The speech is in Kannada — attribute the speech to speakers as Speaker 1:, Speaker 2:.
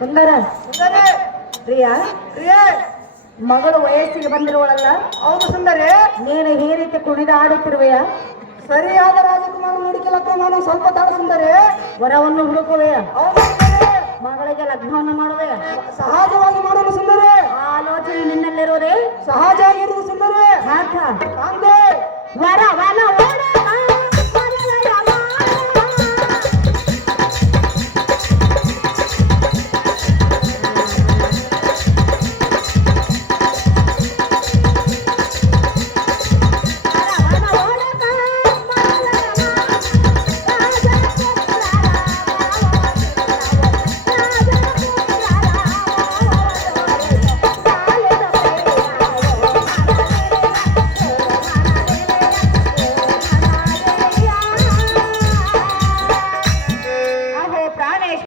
Speaker 1: ಸುಂದರ.
Speaker 2: ಪ್ರಿಯಾ
Speaker 1: ಪ್ರಿಯಾ
Speaker 2: ಪ್ರಿಯೇ.
Speaker 1: ಮಗಳು ವಯಸ್ಸಿಗೆ ಬಂದಿರುವಳಲ್ಲ?
Speaker 2: ಹೌದು ಸುಂದರಿ.
Speaker 1: ನೀನು ಈ ರೀತಿ ಕುಣಿದಾಡುತ್ತಿರುವೆಯ
Speaker 2: ಸರಿಯಾದ ರಾಜಕುಮಾರ ಹುಡುಕಿಲಕ್ಕ ನಾನು ಸ್ವಲ್ಪ ತಾಳ ಸುಂದರಿ.
Speaker 1: ವರವನ್ನು ಹುಡುಕುವೆಯ? ಮಗಳಿಗೆ ಲಗ್ನವನ್ನು ಮಾಡುವೆಯ?
Speaker 2: ಸಹಜವಾಗಿ ಮಾಡೋಣ ಸುಂದರಿ.
Speaker 1: ಆಲೋಚನೆ ನಿನ್ನಲ್ಲಿರುವುದೇ?
Speaker 2: ಸಹಜ ಆಗಿರುವುದು ಸುಂದರಿ
Speaker 1: ವರ
Speaker 2: ಅಂದೆ
Speaker 1: ప్రాణేష్